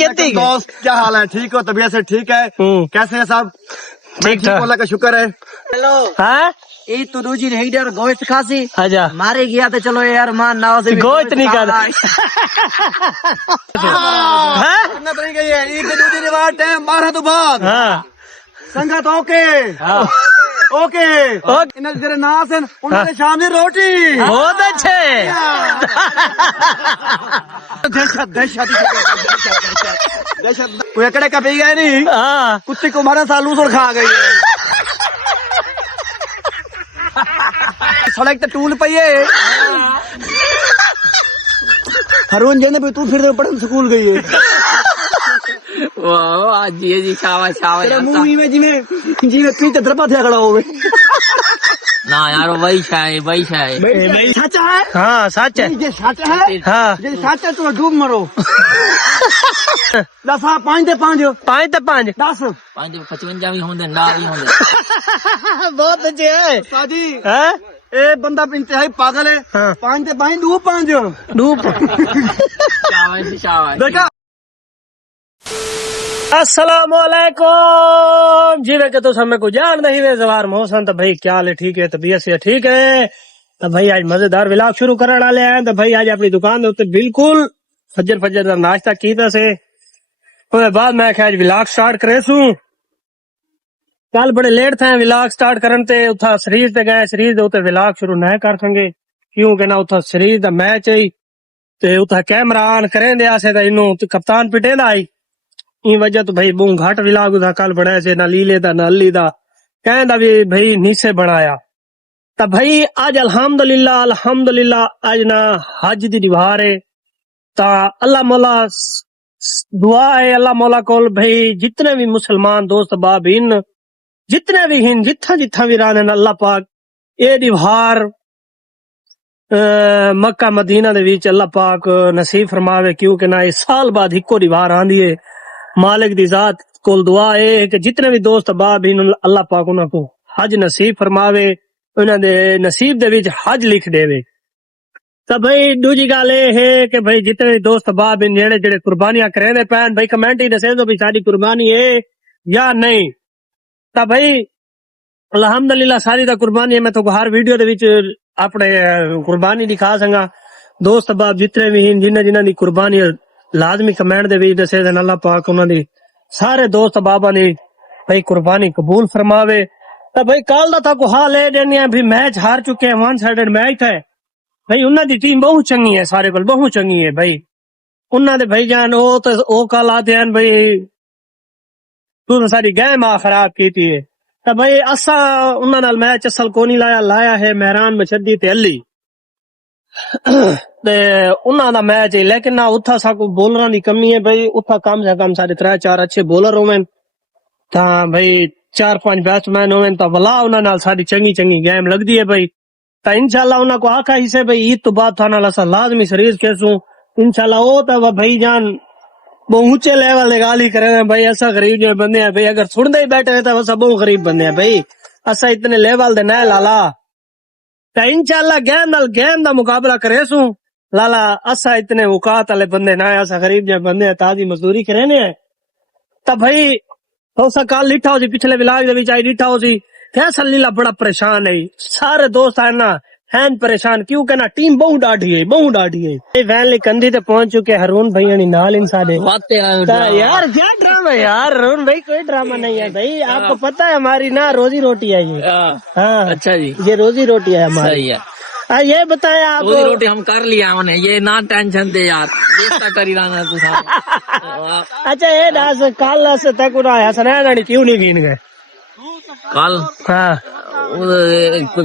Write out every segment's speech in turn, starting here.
कितनी दोस्त क्या हाल है? ठीक हो? तबीयत से ठीक है? कैसे है सब? ठीक ठाक। अल्लाह का शुक्र है। हेलो हाँ ये तो रोजी रही डर गोश्त खासी आजा मारे गया तो चलो यार मान नाव से गोश्त नहीं खाता इतना तो नहीं गई है। ईद दूजी रिवाज है मारा तो बाद हाँ संगत ओके हाँ ओके ओके। इन्हें जरे नास हैं उन्होंने शाम की रोटी बहुत अच्छे दहशत दहशत दहशत कोई अकड़े का पी गए नहीं हाँ कुत्ते को मारा सालू और खा गई है सड़क तो टूल पई है हरून जी ने तू फिर पढ़न स्कूल गई है वाह जी जी शाबाश शाबाश तेरा मुंह में जिਵੇਂ पी चदर पाथे खड़ा होवे ना यार वही है सच है हाँ सच है ये सच है हाँ ये सच है तो डूब मरो दसा 5 ते 5 5 ते 5 10 55 भी होंगे ना भी होंगे बहुत अच्छे है साजी हाँ ए बंदा इंतहाई पागल है हाँ 5 ते 5 डूब 5 डूब शाबाश देखा अस्सलामुअलैकुम जी वे के तो समय को जान नहीं वे जवार मौसम तो भाई क्या हाल है ठीक है तबीयत से ठीक है तो भाई आज मजेदार व्लॉग शुरू करने वाले हैं तो भाई आज अपनी दुकान के बिल्कुल फजर का नाश्ता कीता से उसके बाद मैं आज व्लॉग स्टार्ट करे सू कल बड़े लेट थे व्लॉग स्टार्ट करन ते उथा सीरीज ते गए सीरीज दे उते व्लॉग शुरू नहीं कर सके क्योंकि ना उथा सीरीज दा मैच है ते उथा कैमरा ऑन करें दे आसे ते इनु कप्तान पिटेंदा आई ई वजह तो भाई बहु घाट व्लॉग उदा कल बनाया से ना लीले दा ना अली दा कहंदा भी भाई नीचे बनाया तो भाई आज अल्हम्दुलिल्लाह आज ना हज दी रिवार है ता अल्लाह मौला दुआ है अल्लाह मौला कोल भाई जितने भी मुसलमान दोस्त बाब इन जितने भी हिन जिथा जिथा भी रहने अल्लाह पाक ए रिवार मक्का मदीना दे विच अल्लाह पाक नसीब फरमावे क्योंकि ना इस साल बाद इको रिवार आंदी है मालिक दी जात कोल दुआ है कि जितने भी दोस्त बाब इन अल्लाह पाक उन्हां को हज नसीब फरमावे उन्हां दे नसीब दे विच हज लिख देवे तो भाई दूजी गल है कि भाई जितने भी दोस्त बाब इन जेड़े जेड़े कुर्बानियां करेंदे पैन भाई कमेंट ही दसे दो भी साडी कुर्बानी है या नहीं तो भाई अल्हम्दुलिल्लाह सारी दा कुर्बानी है मैं तो हर वीडियो दे विच अपने कुर्बानी दिखा संगा दोस्त बाब जितने भी जिन्ना जिन्ना दी कुर्बानी लाजमी कमेंट दे विच दसे देन अल्लाह पाक उन्हां दी सारे दोस्त बाबा दी भाई कुर्बानी कबूल फरमावे तो भाई कल दा ताको हाल है देने भी मैच हार चुके हैं वन साइडेड मैच है भाई उन्हां दी टीम बहुत चंगी है सारे कोल बहुत चंगी है भाई उन्हां दे भाई जान ओ कल आते हैं भाई तू सारी गेम खराब की थी तो भाई असा उन्हां नाल मैच असल को नहीं लाया है मेहरान मशदी ते अली ते उन्हां दा मैच है लेकिन ना उथा साको बॉलरां दी कमी है भाई उथा कम से कम साढ़े 3-4 अच्छे बॉलर होवें ता भाई 4-5 बैट्समैन होवें ता भला उन्हां नाल साडी चंगी चंगी गेम लगदी है भाई ता इंशाल्लाह उन्हां को आखा ही से भाई ईद तो बाद था नाल असा लाजमी सीरीज खेसू इंशाल्लाह ओ ता भाई जान बहुत ऊंचे लेवल की गाली करे भाई ऐसा गरीब जो बंदे हैं भाई अगर सुनते ही बैठे हैं तो असा बहुत गरीब बंदे हैं भाई असा इतने लेवल दे ना लाला तो इंशाल्लाह गेम दा मुकाबला करे सू लाला असा इतने औकात वाले बंदे ना असा गरीब जो बंदे हैं ताजी मजदूरी करे ने तो भाई तो सा कल लिठा हो सी पिछले व्लॉग दे विच आई लिठा हो सी फैसल लीला बड़ा परेशान है सारे दोस्त है ना हैन परेशान क्योंकि ना टीम बहुत डाढ़ी है वैन ली कंधी ते पहुंच चुके हरून भैया नी नाल इन सारे यार क्या ड्रामा यार हरून भाई कोई ड्रामा नहीं है भाई आपको पता है हमारी ना रोजी रोटी है ये हाँ अच्छा जी ये रोजी रोटी है हमारी ये बताए आप रोजी रोटी हम कर लिया हमने ये ना टेंशन दे यार करी रहा तू अच्छा ये दास कल से तक उड़ा सना क्यों नहीं गिन गए कल हाँ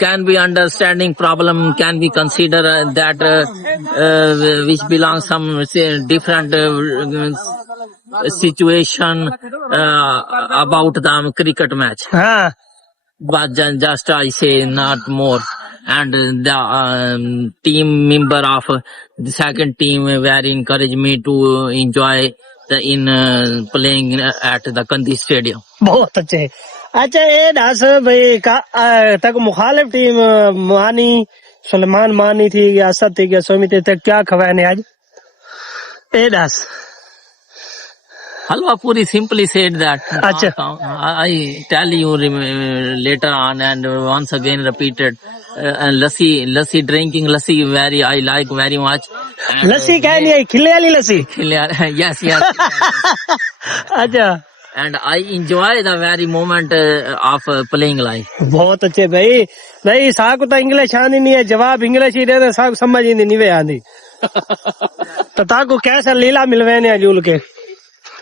can be understanding problem can be consider that which belongs some different situation about the cricket match but just I say not more and the team member of the second team very encouraged me to enjoy the in playing at the Kandi stadium. बहुत अच्छे अच्छा ये दास भाई तक मुखालिफ team मानी सुलेमान मानी थी या असद थी या सोमी थी क्या खवाए ने आज ए दास Halwa Puri simply said that. Acha. I tell you later on and once again repeated. And lassi drinking lassi very I like very much. And, लस्सी क्या नहीं है, खिले वाली लस्सी। yes, yes. अच्छा, And I enjoy the very moment of playing live. बहुत अच्छे भाई। भाई साको तो इंग्लिश आनी नहीं है, जवाब इंग्लिश ही दे दे, साको समझ ही नहीं वे आनी। तो ताको कैसा लीला मिलवे ने जूल के,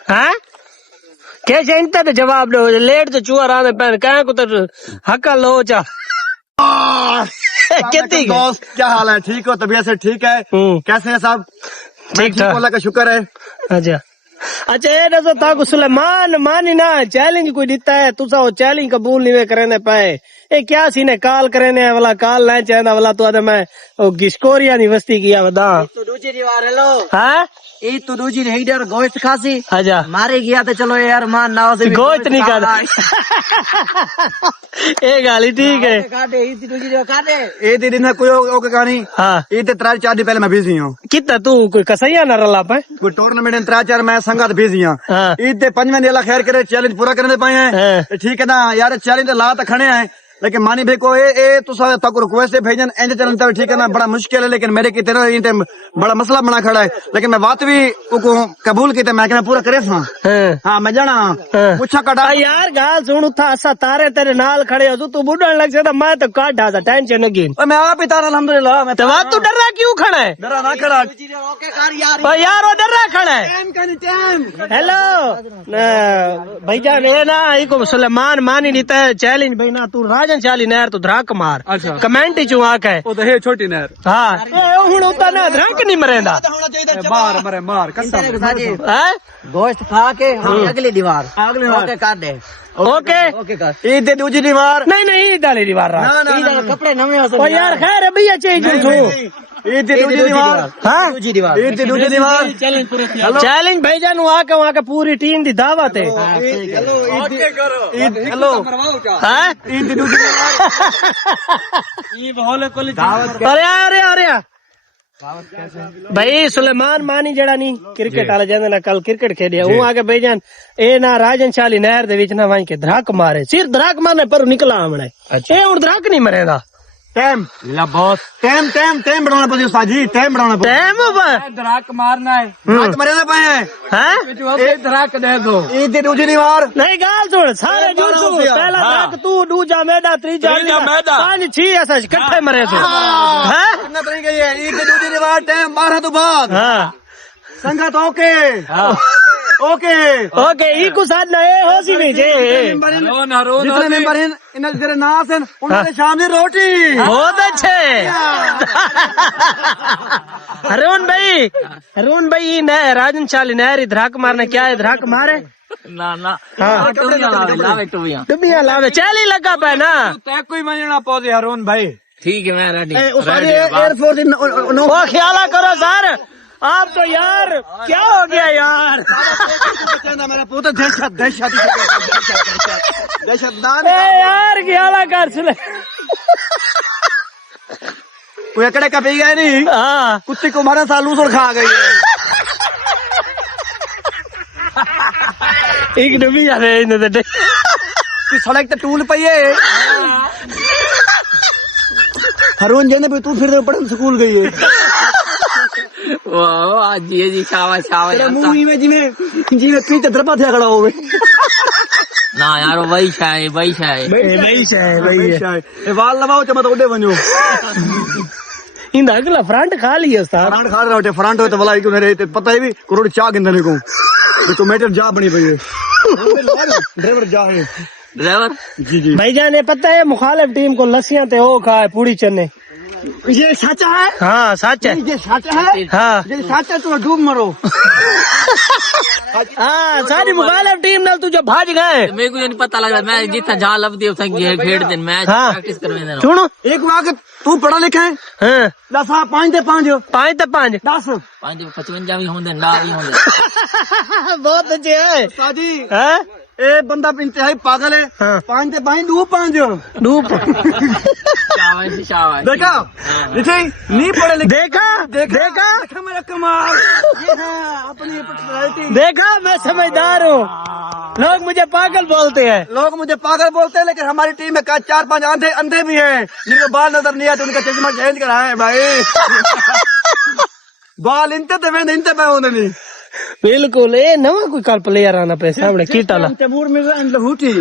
हाँ? कैसे इंता तो जवाब दो, लेट तो चुआ रहा पहन, कहाँ को तो हक्का लो चा। कितनी दोस्त क्या हाल है? ठीक हो? तबीयत से ठीक है? कैसे हैं सब? ठीक ठीक, अल्लाह का शुक्र है। अच्छा अच्छा, ये दसो ताको सुलेमान मानी ना चैलेंज कोई दिता है, तुसा वो चैलेंज कबूल नहीं वे करने पाए। ये क्या सीने काल करने वाला काल नहीं चाहता वाला तो आदे मैं वो गिस्कोरिया नी वस्ती किया वदा। तो दूसरी दीवार हेलो हाँ ये तो दूसरी हेडर गोश्त खासी अच्छा मारे गया तो चलो यार मान ना से गोश्त नहीं खाता। ये गाली ठीक है। काटे ये दूसरी दीवार काटे ये दिन में कोई ओके कहानी। हाँ ये 3-4 दिन पहले मैं बिजी हूँ। कितना तू कोई कसैया न रला पे कोई टूर्नामेंट में 3-4 मैं संगत बिजी हूँ। हाँ ईद 5वें दिन खैर करे चैलेंज पूरा करने पाए हाँ। हैं। ठीक है ना यार, चैलेंज ला तो खड़े हैं लेकिन मानी भाई को ए तो तक रिक्वेस्ट भेजन इंज चलन तक ठीक है ना, बड़ा मुश्किल है लेकिन मेरे कितने बड़ा मसला बना खड़ा है लेकिन मैं बात भी उनको कबूल की मैं कहना पूरा करे था। हाँ मैं जाना पूछा कटा यार गाल सुन उठा असा तारे तेरे नाल खड़े हो तू बुढ़न लग सकता, मैं तो काट ढा टेंशन लगी। मैं आप ही तारा अल्हम्दुलिल्लाह। मैं तो बात तू डर रहा क्यों खड़ा है? डरा ना खड़ा ओके कर यार भाई यार वो डर रहा खड़ा है। टाइम हेलो भाईजान, ये ना इको सुलेमान मानी नीता है चैलेंज भाई ना, तू राजन चाली नहर तू धराक मार। अच्छा कमेंट ही चुआ के वो तो है छोटी नहर। हाँ हूं उतना ना धराक नहीं मरेंदा। मार मरे मार कसम। हैं? गोश्त खा के हम अगली दीवार अगली दीवार। ओके कर दे ओके ओके कर ईद दे दूसरी दीवार। नहीं नहीं डाली दीवार रहा। इधर कपड़े नवे हो ओ यार खैर है भैया चाहिए तू ईद दे दूसरी दीवार। हाँ दूसरी दीवार ईद दे दूसरी दीवार। चैलेंज भाईजान वहाँ का पूरी टीम दी दावत है। ईद हेलो हाँ ईद दे दूसरी दीवार। अरे अरे अरे भाई सुलेमान मानी जड़ा नहीं क्रिकेट वाले जंदे ना कल क्रिकेट खेलिया हूं आके भाईजान ए ना राजन शाली नहर दे विच ना वहीं के धराक मारे, सिर्फ धराक मारने पर निकला हमने। ए हुन धराक नहीं मरेगा। टाइम ला बहुत टाइम टाइम टाइम बढ़ाना पड़ेगा उस्ताद जी, टाइम बढ़ाना पड़ेगा। टाइम धड़ाक मारना है धड़ाक मरे ना पाए हैं। हैं? एक धड़ाक दे दो ईद दे दूसरी दीवार। नहीं गाल सुन सारे जुड़ तू पहला धराक तू दूजा मैदा तीजा मैदा 5-6 ऐसा इकट्ठे मरे थे। हैं? कितना तरीके ये ईद दे दूसरी दीवार टाइम 12 तो बाद हाँ संगत ओके ओके ओके ई को साथ ना ए हो सी नहीं जे जितने मेंबर हैं इन तेरे नास हैं उनके शाम की रोटी। बहुत अच्छे अरुण भाई न राजन शाली नहर धराक मारने क्या है धराक मारे ना ना हाँ लावे टुबियां डुबिया लावे चैली लगा पे ना कोई मजना पौधे अरुण भाई। ठीक है मैं रेडी एयरफोर्स वो ख्याल करो सर आप तो यार क्या हो गया यार। मेरा पुत्र दहशत दहशत दहशत यार ख्याल कर सुने कोई अकड़े का पी गया नहीं। हाँ कुत्ते को मारा सालू और खा गई है। एक डुबी जा रहे सड़क तो टूल पई है। हरून जी ने तू फिर पढ़न स्कूल गई है। वाह आज जी शाबाश शाबाश मूवी में जिमें पीछे दरपा थे खड़ा हो ना यार वही शाय वाल लगाओ चमत उड़े वञो। इन अगला फ्रंट खा लिया सर फ्रंट खा रहे फ्रंट हो तो भला क्यों नहीं रहे पता है भी करोड़ चाह गिंदने को तो मैटर जा बनी पई है। ड्राइवर जा है ड्राइवर जी जी भाईजान ये पता है मुखालिफ टीम को लस्सियां ते हो खाए पूरी चने। ये सच है। हाँ सच है। ये सच है। हाँ ये सच है तो डूब मरो। हाँ सारी मुखालिफ टीम नाल तू जो भाज गए मेरे को नहीं पता लग रहा मैं जितना जहाँ लब दिया खेड़ दिन मैच हाँ। प्रैक्टिस करवे देना सुनो एक वक्त तू पढ़ा लिखा है। हाँ 5 ते 5 5 ते 5 10 55 भी होंगे ना भी होंगे बहुत अच्छे है साजी हाँ ए बंदा इंतहाई पागल है। हाँ। 5 ते 5 2 5 डूब शाबाश शाबाश। देखा नीचे नहीं पढ़े लिखे देखा देखा देखा मेरा कमाल। ये है अपनी पर्सनालिटी। देखा, मैं समझदार हूँ। लोग मुझे पागल बोलते हैं। लोग मुझे पागल बोलते हैं लेकिन हमारी टीम में 4-5 अंधे अंधे भी हैं जिनको बाल नजर नहीं आते, उनका चश्मा चेंज कराए हैं भाई। बाल इंते पे होने नहीं। बिल्कुल, ये नवा कोई कल प्लेयर आना पे सामने कीटाला। तैमूर मिर्जा एंड लहूटी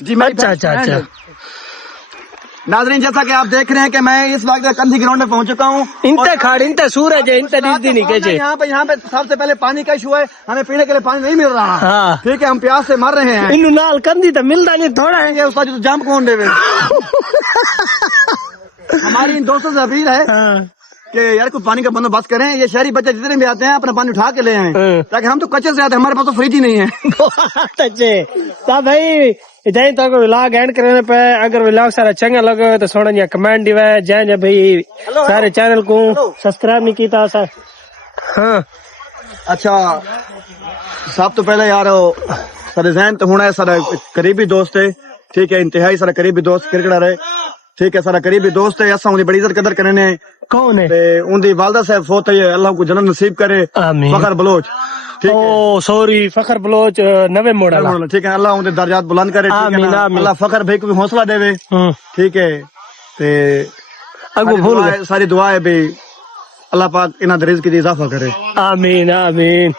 जी मेरी अच्छा अच्छा best friend। अच्छा। नाजरीन जैसा कि आप देख रहे हैं कि मैं इस वक्त कंधी ग्राउंड में पहुंच चुका हूँ। इंते खाड़ इंते सूरज है, इंते दीदी नहीं केचे। यहाँ पे सबसे पहले पानी का इशू है, हमें पीने के लिए पानी नहीं मिल रहा। हाँ। ठीक है, हम प्यास से मर रहे हैं। इन्नू नाल कंदी तो मिलता नहीं थोड़ा है। ये उसका जो जाम कौन देवे। हमारी इन दोस्तों से अपील है हाँ। कि यार कुछ पानी का बंदोबस्त करें। ये शहरी बच्चे जितने भी आते हैं अपना पानी उठा के ले आए, ताकि हम तो कच्चे से आते हैं, हमारे पास तो फ्रिज ही नहीं है। बहुत अच्छे। तो भाई जय तो व्लॉग एंड करने पे, अगर व्लॉग सारा चंगा लगे तो सोना जी कमेंट दिवे। जय भाई सारे चैनल को सब्सक्राइब नहीं किया सर। हाँ अच्छा, सब तो पहले यार सारे जैन तो होना है, सारा करीबी दोस्त है। ठीक है, इंतहाई सारा करीबी दोस्त क्रिकेटर है। ठीक है, सारा करीबी दोस्त है। असा उनकी बड़ी इज्जत कदर करने ने। कौन है? ते उनकी वालदा साहब फोत है, अल्लाह को जन्नत नसीब करे। आमीन। फखर बलोच। ठीक है, ओ सॉरी, फखर बलोच नवे मॉडल। ठीक है, अल्लाह उनके दर्जात बुलंद करे। ठीक है आमीन, ना? आमीन। अल्लाह फखर भाई को भी हौसला देवे। ठीक है, ते अगो भूल गए। सारी दुआ है भी अल्लाह पाक इन्हें रिज़्क़ की इजाफा करे। आमीन आमीन।